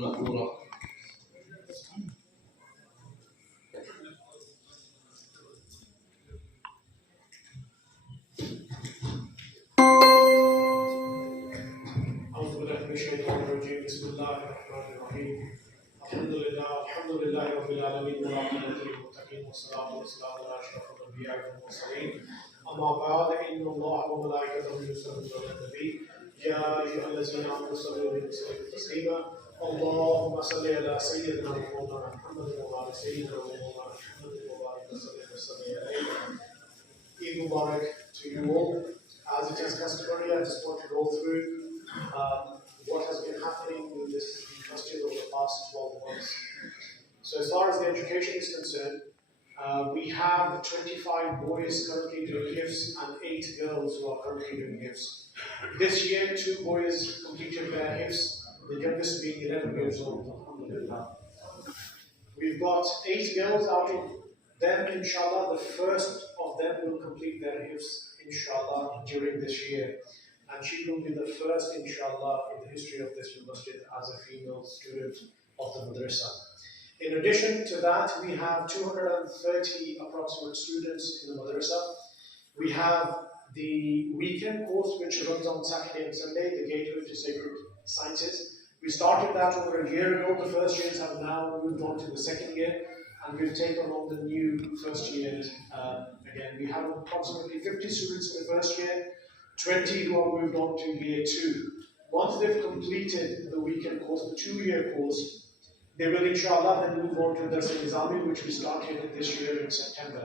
مغفورا. أعوذ بالله من الشيطان الرجيم. بسم الله الرحمن الرحيم. الحمد لله رب العالمين والعاقبة للمتقين والصلاة والسلام على أشرف الأنبياء والمرسلين. أما بعد إن الله وملائكته يصلون على النبي يا أيها الذين آمنوا صلوا عليه وسلموا تسليما. اللهم صل على سيدنا ومولانا محمد وعلى سيدنا ومولانا محمد وبارك وسلم عليه. Eid Mubarak to you all. As it is customary, I just want to go through what has been happening with this masjid over the past 12 months. So as far as the education is concerned, we have 25 boys currently doing gifts and 8 girls who are currently doing gifts. This year, 2 boys completed their gifts, the youngest being 11 years old. Alhamdulillah. We've got 8 girls out of them, inshallah. The first of them will complete their gifts, inshallah, during this year. And she will be the first, inshallah, in the history of this masjid as a female student of the madrasa. In addition to that, we have 230 approximate students in the madrasa. We have the weekend course which runs on Saturday and Sunday, the Gateway to Sacred Sciences. We started that over a year ago. The first years have now moved on to the second year, and we've taken on the new first years again. We have approximately 50 students in the first year, 20 who have moved on to year 2. Once they've completed the weekend course, the 2-year course, they will inshallah then move on to the Nizami, which we started this year in September.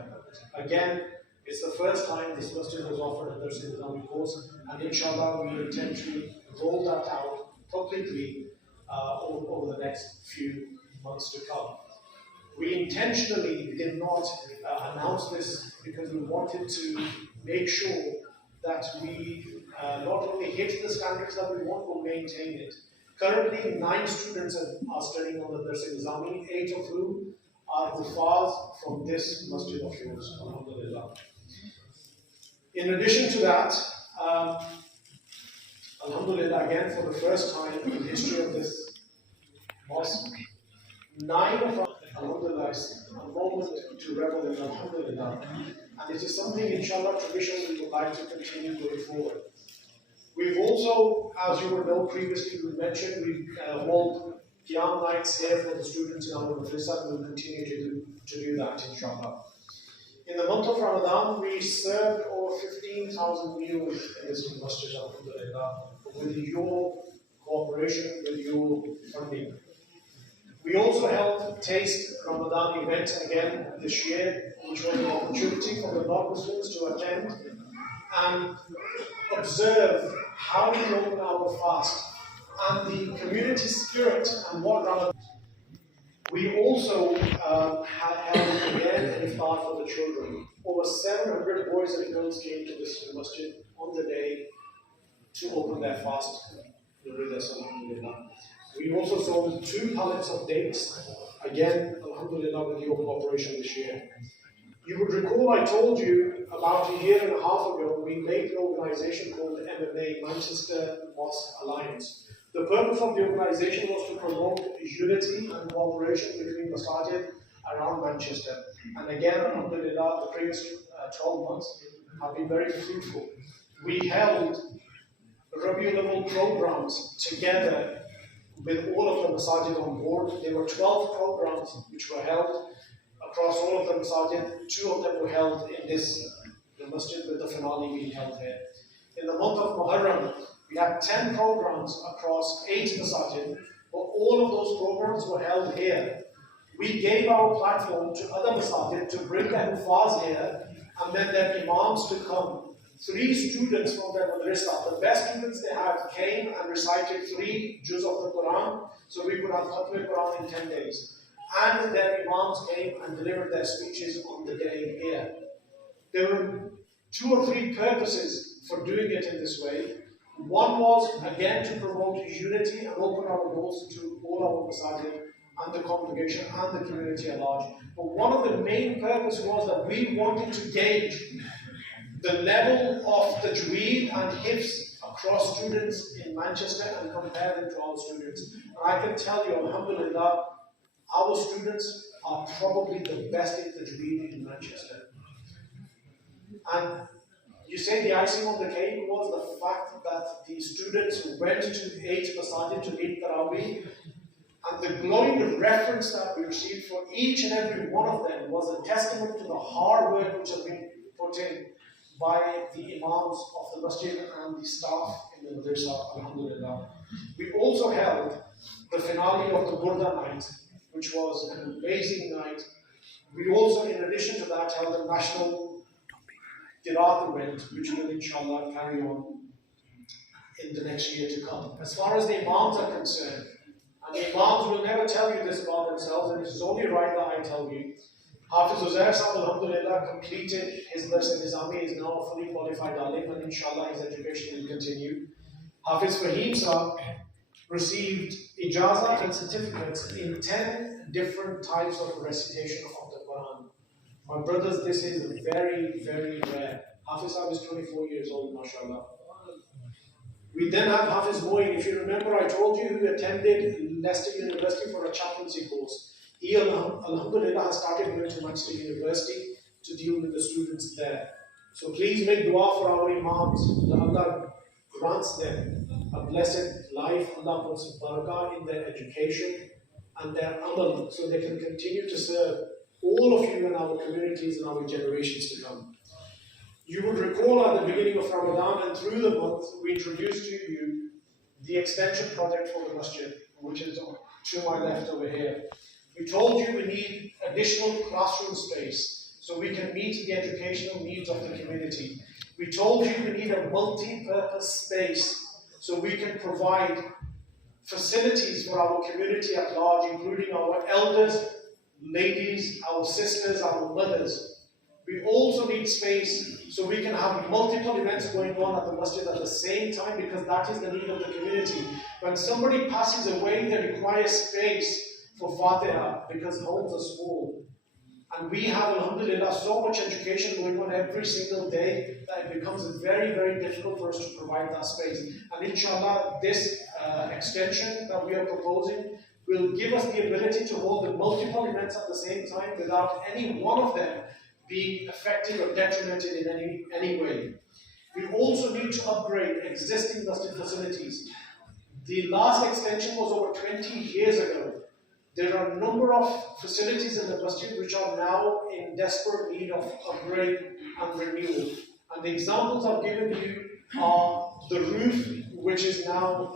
Again, it's the first time this masjid was offered a Nizami course, and inshallah we intend to roll that out completely over the next few months to come. We intentionally did not announce this because we wanted to make sure that we not only hit the standards that we want, but maintain it. Currently, 9 students are studying on the Darsa Nizami, 8 of whom are Hufaz from this masjid of yours, alhamdulillah. In addition to that, alhamdulillah, again for the first time in the history of this mosque, 9 of us, alhamdulillah, is a moment to revel in, alhamdulillah. And it is something, inshallah, tradition we would like to continue going forward. We've also, as you will know, previously we mentioned, we hold Qiyam nights here for the students in our madrasa, and we'll continue to do that, inshallah. In the month of Ramadan, we served over 15,000 meals in this masjid, alhamdulillah, with your cooperation, with your funding. We also held Taste Ramadan event again this year, which was an opportunity for the non-Muslims to attend and observe how we open our fast and the community spirit and what Ramadan. We also held again an iftar for the children. Over 700 boys and girls came to this masjid on the day to open their fast. We also sold 2 pallets of dates, again, alhamdulillah, with your cooperation this year. You would recall I told you about a year and a half ago, we made an organization called MMA, Manchester Mosque Alliance. The purpose of the organization was to promote unity and cooperation between masajid around Manchester. And again, alhamdulillah, the previous 12 months have been very fruitful. We held Rabiul programs together with all of the masajid on board. There were 12 programs which were held across all of the masajid. 2 of them were held in the masjid, with the finale being held here. In the month of Muharram, we had 10 programs across 8 masajid, but all of those programs were held here. We gave our platform to other masajid to bring their hufaz here, and then their imams to come. 3 students from their madrasa, the best students they had, came and recited 3 juz of the Quran, so we could have Khatm Quran in 10 days. And their imams came and delivered their speeches on the day here. There were 2 or 3 purposes for doing it in this way. One was, again, to promote unity and open our doors to all our masajid and the congregation and the community at large. But one of the main purposes was that we wanted to gauge the level of tajweed and hifz across students in Manchester and compare them to our students. And I can tell you, alhamdulillah, our students are probably the best in Tajweed in Manchester. And you say the icing on the cake was the fact that the students went to 8 masajid to lead Tarawih, and the glowing reference that we received for each and every one of them was a testament to the hard work which has been put in by the imams of the masjid and the staff in the madrasa, alhamdulillah. We also held the finale of the Burda night, which was an amazing night. We also, in addition to that, held a national Qiraat event, which will inshallah carry on in the next year to come. As far as the imams are concerned, and the imams will never tell you this about themselves, and it is only right that I tell you. Hafiz Zaheer Sahab, alhamdulillah, completed his dars in Nizami, is now a fully qualified alim, and inshallah his education will continue. Hafiz Fahim Sahab received ijazah and certificates in 10 different types of recitation of the Quran. My brothers, this is very, very rare. Hafiz Sahab is 24 years old, mashallah. We then have Hafiz Moin. If you remember, I told you he attended Leicester University for a chaplaincy course. He, alhamdulillah, has started going to Manchester University to deal with the students there. So please make dua for our imams, that Allah grants them a blessed life, Allah puts barakah in their education and their amal, so they can continue to serve all of you in our communities and our generations to come. You would recall at the beginning of Ramadan and through the month, we introduced to you the extension project for the masjid, which is to my left over here. We told you we need additional classroom space so we can meet the educational needs of the community. We told you we need a multi-purpose space so we can provide facilities for our community at large, including our elders, ladies, our sisters, our mothers. We also need space so we can have multiple events going on at the masjid at the same time, because that is the need of the community. When somebody passes away, they require space for Fatiha, because homes are small. And we have, alhamdulillah, so much education going on every single day that it becomes very, very difficult for us to provide that space. And inshallah, this extension that we are proposing will give us the ability to hold the multiple events at the same time without any one of them being affected or detrimented in any way. We also need to upgrade existing masjid facilities. The last extension was over 20 years ago. There are a number of facilities in the masjid which are now in desperate need of upgrade and renewal. And the examples I've given you are the roof, which is now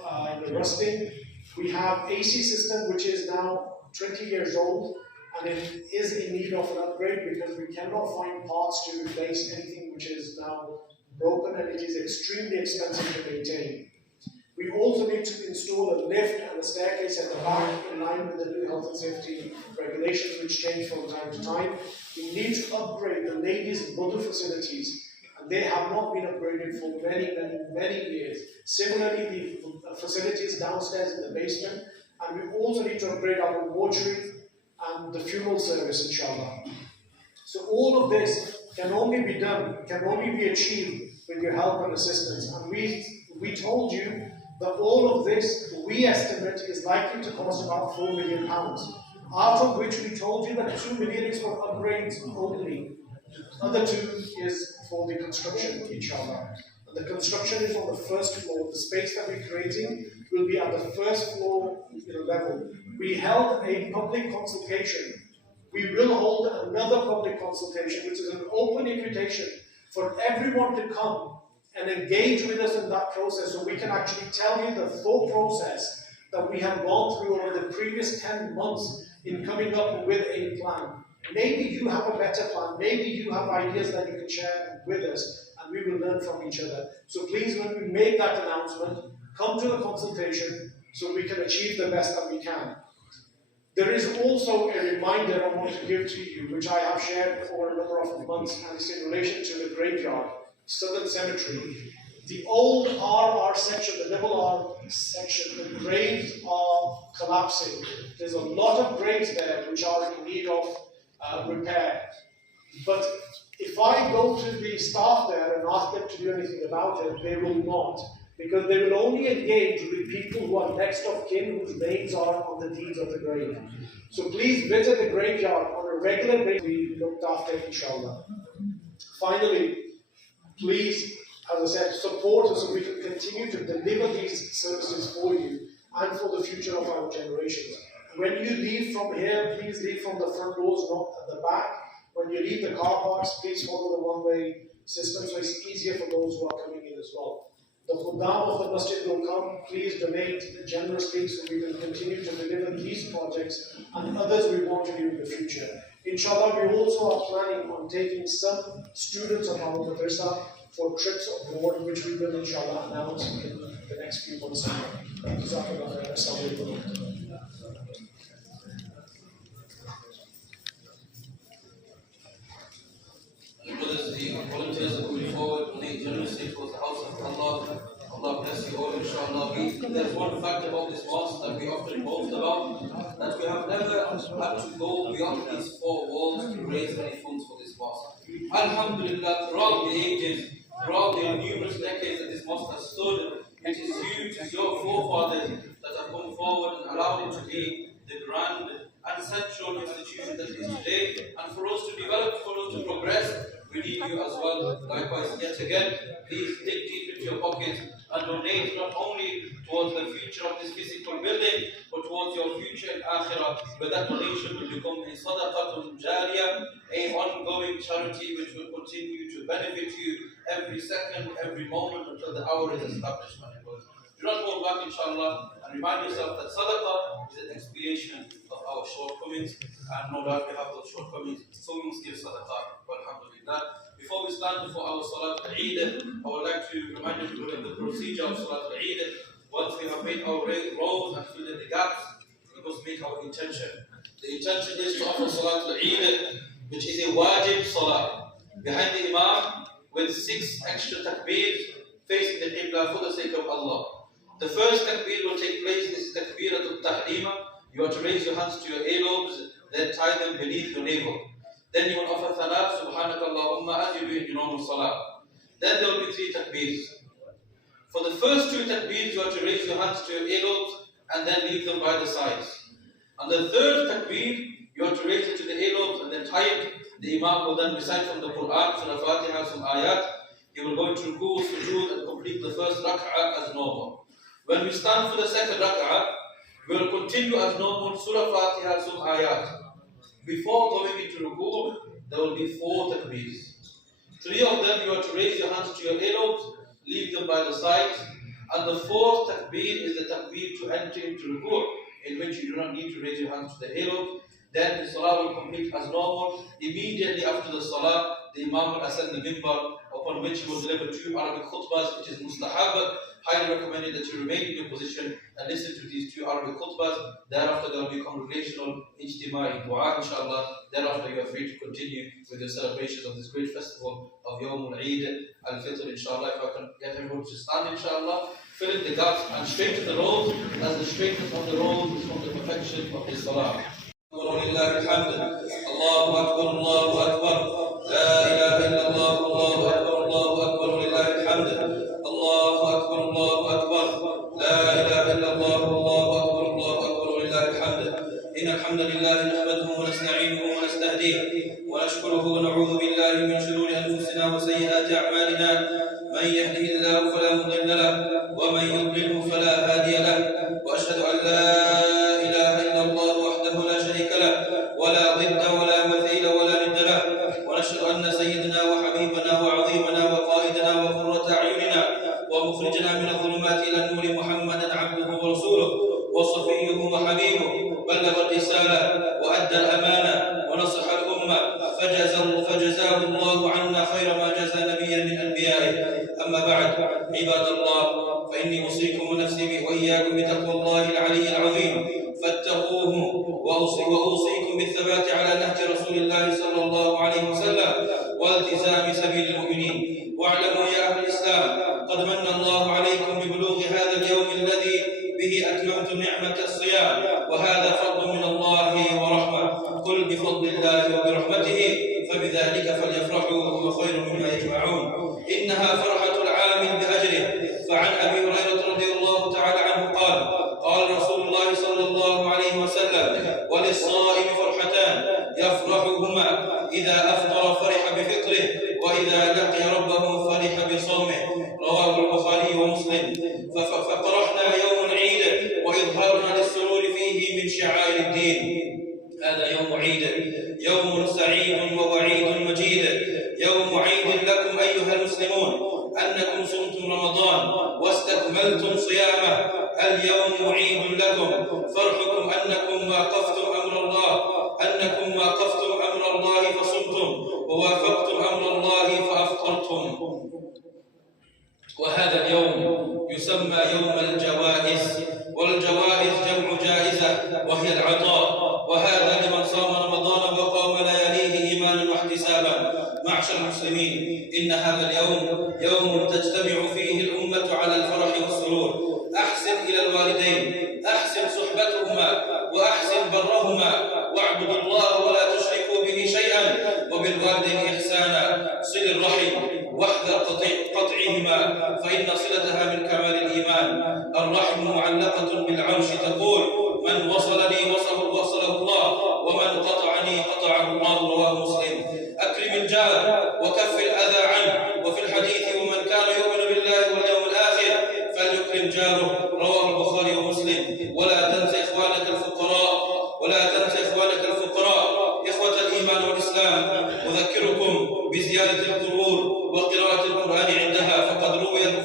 rusting. We have AC system, which is now 20 years old, and it is in need of an upgrade because we cannot find parts to replace anything which is now broken, and it is extremely expensive to maintain. We also need to install a lift and a staircase at the back in line with the new health and safety regulations which change from time to time. We need to upgrade the ladies' wudu facilities, and they have not been upgraded for many years. Similarly, the facilities downstairs in the basement, and we also need to upgrade our mortuary and the funeral service, inshallah. So all of this can only be done, can only be achieved with your help and assistance. And we told you that all of this, we estimate, is likely to cost about £4 million, out of which we told you that £2 million is for upgrades only. The other 2 is for the construction, inshallah. And the construction is on the first floor. The space that we're creating will be at the first floor level. We held a public consultation. We will hold another public consultation, which is an open invitation for everyone to come and engage with us in that process, so we can actually tell you the thought process that we have gone through over the previous 10 months in coming up with a plan. Maybe you have a better plan, maybe you have ideas that you can share with us, and we will learn from each other. So please, when we make that announcement, come to the consultation so we can achieve the best that we can. There is also a reminder I want to give to you, which I have shared for a number of months, and it's in relation to the graveyard, Southern Cemetery. The old RR section, the double R section, the graves are collapsing. There's a lot of graves there which are in need of repair. But if I go to the staff there and ask them to do anything about it, they will not. Because they will only engage with people who are next of kin, whose names are on the deeds of the grave. So please visit the graveyard on a regular basis. Be looked after, inshallah. Finally, please, as I said, support us so we can continue to deliver these services for you and for the future of our generations. When you leave from here, please leave from the front doors, not at the back. When you leave the car parks, please follow the one-way system so it's easier for those who are coming in as well. The Khuddam of the Masjid will come. Please donate generously so we can continue to deliver these projects and others we want to do in the future. Inshallah, we also are planning on taking some students of our madrasa for trips abroad, which we will inshallah announce in the next few months. Brothers, the volunteers are coming forward, donate generously towards the house of Allah. Allah bless you all, inshallah. There's one fact about this mosque that we often boast about, that we have never had to go beyond these four walls to raise any funds for this mosque. Alhamdulillah, throughout the ages, throughout the numerous decades that this mosque has stood, it is you, it is your forefathers that have come forward and allowed it to be the grand and central institution that it is today. And for us to develop, for us to progress, we need you as well. Likewise, yet again, please dig deep into your pockets and donate not only towards the future of this physical building, but towards your future in Akhirah, where that donation will become a sadaqatun jariyah, a ongoing charity which will continue to benefit you every second, every moment until the hour is established. Do not hold back, inshallah, and remind yourself that sadaqah is an expiation of our shortcomings, and no doubt we have those shortcomings, so we must give sadaqah. Alhamdulillah. Before we start for our Salat al-Eid, I would like to remind you of the procedure of Salat al-Eid. Once we have made our rows and filled in the gaps, we must make our intention. The intention is to offer Salat al-Eid, which is a wajib Salah, behind the Imam with 6 extra takbeers facing the Qibla for the sake of Allah. The first takbir will take place, this is takbiratul tahrima. You are to raise your hands to your earlobes, then tie them beneath your navel. Then you will offer thalat, subhanakallahumma, as you do in your normal salah. Then there will be 3 takbirs. For the first 2 takbirs, you are to raise your hands to your earlobes and then leave them by the sides. On the third takbir, you are to raise it to the earlobes and then tie it. The Imam will then recite from the Quran, Surah Fatiha, some ayat. He will go into ruku, sujood, and complete the first rak'ah as normal. When we stand for the second rak'ah, we will continue as normal, Surah Fatiha, some ayat. Before going into ruku, there will be 4 takbeers. 3 of them, you are to raise your hands to your earlobes, leave them by the sides. And the 4th takbeer is the takbeer to enter into ruku, in which you do not need to raise your hands to the earlobes. Then the salah will complete as normal. Immediately after the salah, the Imam will ascend the mimbar, upon which he will deliver 2 Arabic khutbahs, which is mustahab. Highly recommended that you remain in your position and listen to these 2 Arabic khutbahs. Thereafter there will be congregational ijtima'i dua, inshallah. Thereafter you are free to continue with your celebrations of this great festival of Yawm al-Eid al-Fitr, inshallah. If I can get everyone to stand, inshallah. Fill in the gaps and straighten the rows, as the straightness of the rows is from the perfection of the salah. ولله الحمد الله أكبر الله أكبر لا إله إلا الله الله أكبر الله أكبر ولله الحمد الله أكبر الله أكبر لا إله إلا الله الله أكبر الله أكبر ولله الحمد إن الحمد لله نحمده ونستعينه ونستهديه ونشكره ونعوذ بالله من شرور أنفسنا وسيئات أعمالنا من يهده الله فلا مضل له ومن يضلله فلا هادي له وأشهد أن لا إله إلا الله وحده لا شريك له ولا ضد ولا مثيل ولا ند له ونشهد أن سيدنا وحبيبنا وعظيمنا وقائدنا وقرة أعيننا ومخرجنا من الظلمات إلى النور محمدا عبده ورسوله وصفيه وحبيبه بلغ الرسالة وأدى الأمانة ونصح الأمة فجزاه الله عنا خير ما جزى نبيا من أنبيائه. أما بعد عباد الله، فإني أوصيكم ونفسي وإياكم بتقوى الله العلي العظيم فاتقوه، وأوصيكم بالثبات على نهج رسول الله صلى الله عليه وسلم والتزام سبيل المؤمنين. واعلموا يا أهل الإسلام قد من الله عليكم ببلوغ هذا اليوم الذي به أتممت نعمة الصيام، وهذا فضل من الله ورحمة. قل بفضل الله وبرحمته فبذلك فليفرحوا وهو خير مما يجمعون. إنها فرحة العامل بأجره. فعن أبي وسلم: وللصائم فرحتان يفرحهما، إذا أفطر فرح بفطره، وإذا لقي ربه فرح بصومه. رواه البخاري ومسلم. ففرحنا يوم العيد وإظهارنا للسرور فيه من شعائر الدين. هذا يوم عيد، يوم سعيد ووعيد مجيد، يوم عيد لكم أيها المسلمون أنكم صمتم رمضان واستكملتم صيامه. اليوم عيد لكم، فرحكم أنكم واقفتم أمر الله فصمتم، ووافقتم أمر الله فأفطرتم. وهذا اليوم يسمى يوم الجوائز، والجوائز جمع جائزة وهي العطاء، وهذا لمن صام رمضان وقام لياليه إيمانا واحتسابا. معشر المسلمين، إن هذا اليوم يوم تجتمع فيه الأمة على الفرح والسرور. أحسن إلى الوالدين، أحسن صحبتهما وأحسن برهما، واعبدوا الله ولا تشركوا به شيئا، وبالوالدين إحسانا. صل الرحم واحذر قطعهما، فإن صلتها من كمال الإيمان. الرحم معلقة بالعرش تقول: من وصلني وصله الله، ومن قطعني قطعه الله. رواه مسلم. أكرم الجار وكف الأذى عنه. وفي الحديث: ومن كان يؤمن بالله واليوم الآخر فليكرم جاره. رواه البخاري ومسلم. ولا تنس إخوانك الفقراء. إخوة الإيمان والإسلام، أذكركم بزيارة القبور وقراءة القرآن عندها.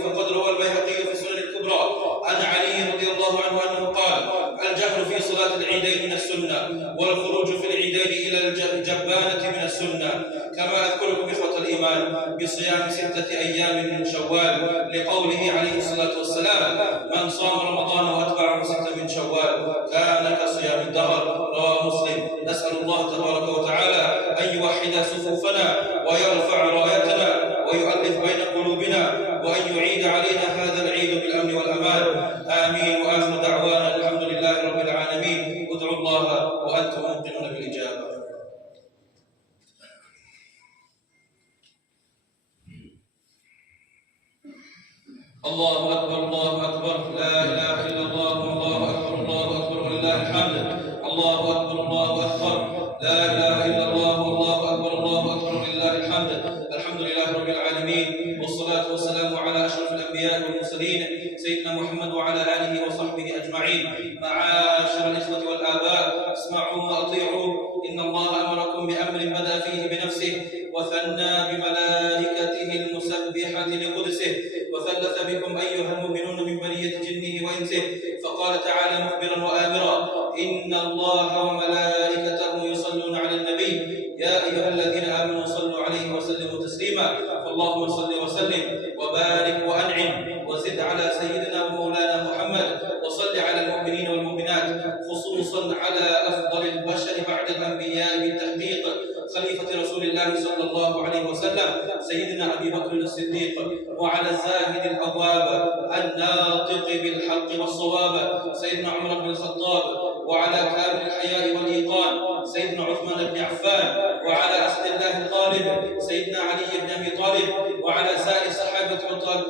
فقد روى البيهقي في السنن الكبرى عن علي رضي الله عنه أنه قال: الجهر في صلاة العيدين من السنة، والخروج في العيدين إلى الجبانة من السنة. كما أذكركم إخوة الإيمان بصيام 6 أيام من شوال، لقوله عليه الصلاة والسلام: من صام رمضان وأتبعه 6 من شوال كان كصيام الدهر. رواه مسلم. نسأل الله تبارك وتعالى أن يوحد صفوفنا ويرفع رايتنا ويؤلف بين قلوبنا، وأن يعيد علينا هذا العيد بالأمن والأمان. آمين. وآخر دعوانا الحمد لله رب العالمين. ادعوا الله وأنتم موقنون بالإجابة. الله أكبر، الله أكبر، لا إله إلا الله، الله أكبر، الله أكبر، ولله الحمد. الله أكبر، الله أكبر، لا إله إلا الله، الله أكبر، الله أكبر، ولله الحمد. الحمد لله رب العالمين، والصلاة والسلام على أشرف الأنبياء والمرسلين سيدنا محمد وعلى آله وصحبه أجمعين. معاشر الإخوة والآباء، اسمعوا وأطيعوا. إن الله أمركم بأمر بدأ فيه بنفسه، وثنى بملائكته المسبحة لقدسه، وثلث بكم أيها المؤمنون من بنية جنه وإنسه، فقال تعالى مخبرا وآمرا: إن الله وملائكته يصلون على النبي، يا أيها الذين آمنوا صلوا عليه وسلموا تسليما. فاللهم صل وسلم وبارك وأنعم وزد على سيدنا ومولانا محمد، وصل على المؤمنين والمؤمنات، خصوصا على أفضل البشر بعد الأنبياء بالتحقيق، خليفة رسول الله صلى الله عليه وسلم سيدنا أبي بكر الصديق، وعلى الزاهد الأبواب الناطق بالحق والصواب سيدنا عمر بن الخطاب، وعلى كامل الحياء والإيقان سيدنا عثمان بن عفان، وعلى أسد الله الغالب سيدنا علي بن أبي طالب، وعلى سائر الصحابة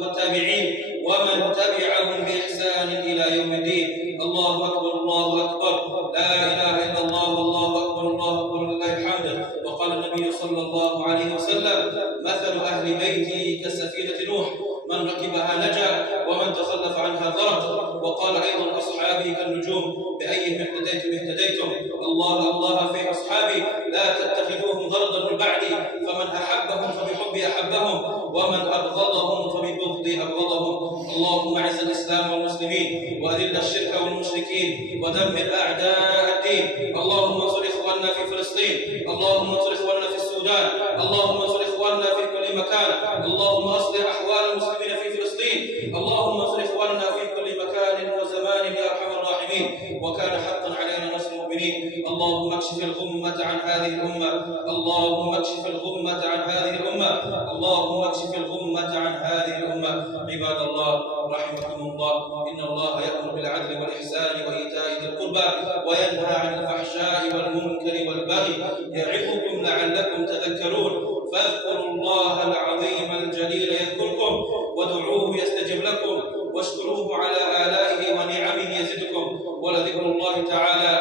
والتابعين ومن تبعهم بإحسان إلى يوم الدين. الله أكبر، الله أكبر، لا إله إلا الله، والله أكبر، الله أكبر، لله الحمد. وقال النبي صلى الله عليه وسلم: مثل أهل بيتي كسفينة نوح، من ركبها نجا ومن تخلف عنها غرق. وقال أيضا: أصحابي كالنجوم، بأيهم اهتديتم اهتديتم. الله الله في أصحابي، لا تتخذوهم غرضا من بعدي، فمن أحبهم فبحبي أحبهم، ومن أبغضهم فببغضي أبغضهم. اللهم أعز الإسلام والمسلمين، وأذل الشرك والمشركين، ودمر أعداء الدين. اللهم انصر إخواننا في فلسطين، اللهم انصر إخواننا في السودان، اللهم انصر إخواننا في كل مكان. اللهم أصلح أحوال المسلمين في فلسطين، اللهم انصر إخواننا في كل مكان وزمان يا أرحم الراحمين. وكان حقا علينا نصر المؤمنين. اللهم اكشف الغمة عن هذه الأمة، اللهم اكشف الغمة عن هذه الأمة، اللهم اكشف الغمة عن هذه الأمة. عباد الله رحمكم الله، إن الله يأمر بالعدل والإحسان وإيتاء ذي القربى، وينهى عن الفحشاء والمنكر والبغي، يعظكم لعلكم تذكرون. فاذكروا الله العظيم الجليل يذكركم، ودعوه يستجب لكم، واشكروه على آلائه ونعمه يزدكم، ولذكر الله تعالى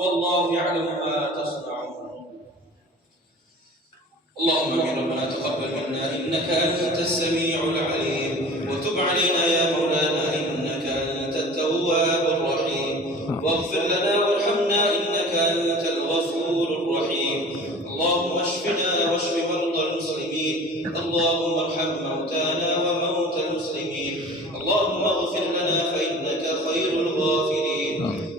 والله يعلم ما تصنعون. اللهم امين ربنا تقبل منا انك انت السميع العليم، وتب علينا يا مولانا انك انت التواب الرحيم، واغفر لنا وارحمنا انك انت الغفور الرحيم. اللهم اشفنا واشف مرضى المسلمين، اللهم ارحم موتانا وموتى المسلمين، اللهم اغفر لنا فانك خير الغافرين،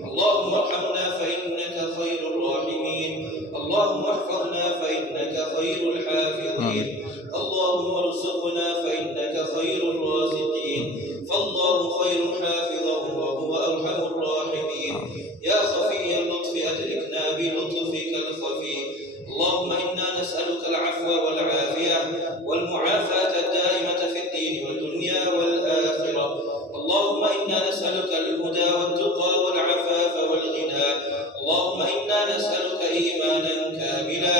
اللهم ارحمنا فانك خير الراحمين، اللهم احفظنا فانك خير الحافظين، اللهم ارزقنا فانك خير الرازقين، فالله خير حافظا وهو ارحم الراحمين. يا خفي اللطف ادركنا بلطفك الخفي. اللهم انا نسالك العفو والعافيه والمعافاه الدائمه في الدين والدنيا والاخره. اللهم انا نسالك الهدى والتقى والعفاف والغنى. اللهم انا نسالك ايمانا كاملا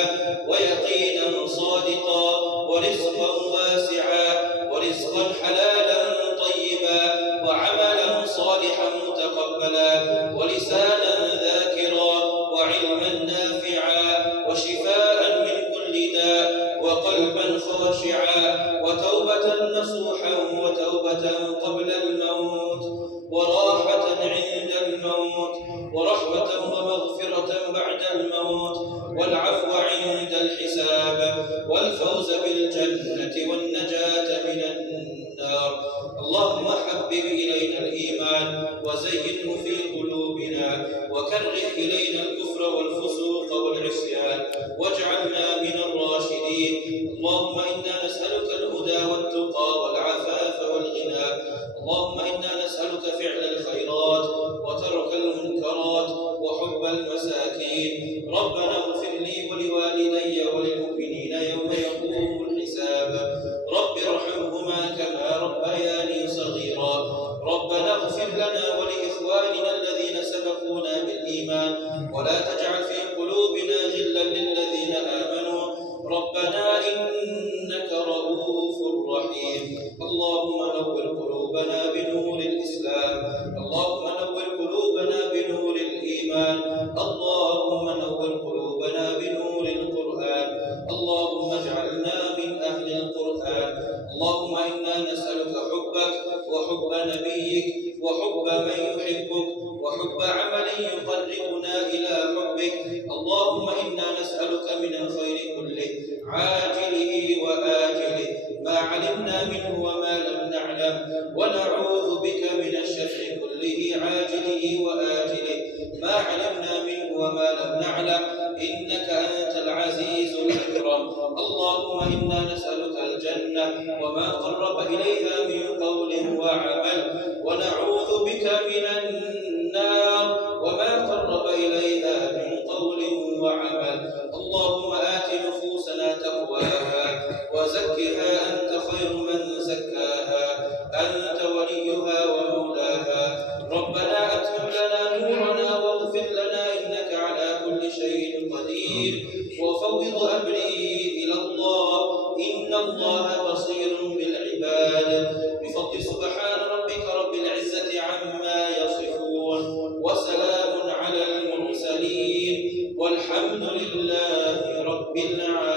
ويقينا صادقا ورزقا واسعا ورزقا حلالا طيبا وعملا صالحا متقبلا ولسانا ذاكرا وعلما نافعا وشفاء من كل داء وقلبا خاشعا وتوبة نصوحا وتوبة قبل الموت وراحة عند الموت ورحمة ومغفرة بعد الموت والعفو عند الحساب والفوز بالجنة والنجاة من النار. اللهم حبب إلينا الإيمان وزينه في قلوبنا وكره إلينا الكفر والفسوق والعصيان واجعلنا من الراشدين. اللهم إنا نسألك الهدى والتقى والعفاف والغنى. اللهم إنا نسألك فعل الخيرات وترك المنكرات وحب المساكين. ربنا اغفر لي ولوالدي وللمؤمنين يوم يقوم الحساب. رب ارحمهما كما ربياني صغيرا. ربنا اغفر لنا ولإخواننا الذين سبقونا بالإيمان ولا تجعل في قلوبنا غلا للذين آمنوا ربنا إنك رؤوف رحيم. اللهم نور قلوبنا بنور الإسلام، اللهم نور قلوبنا بنور الإيمان، اللهم نور قلوبنا بنور القرآن، اللهم اجعلنا من أهل القرآن. اللهم إنا نسألك حبك وحب نبيك وحب من يحبك وحب عمل يقربنا إلى حبك. اللهم إنا نسألك من الخير كله عاجله وآجله ما علمنا منه وما لم نعلم، ونعوذ بك من الشر كله عاجله وآجله ما علمنا منه وما لم نعلم، إنك أنت العزيز الأكرم. اللهم إنا نسألك الجنة وما قرب إليها من قول وعمل، ونعوذ بك من النار وما قرب إليها من قول وعمل. اللهم آت نفوسنا تقواها وزكها أنت خير من زكاها، أنت وليها ومولاها. ربنا أتم لنا نورنا واغفر لنا إنك على كل شيء قدير. وفوض أمري إلى الله إن الله بصير بالعباد. بفضل سبحان ربك رب العزة عما يصفون وسلام على المرسلين والحمد لله رب العالمين.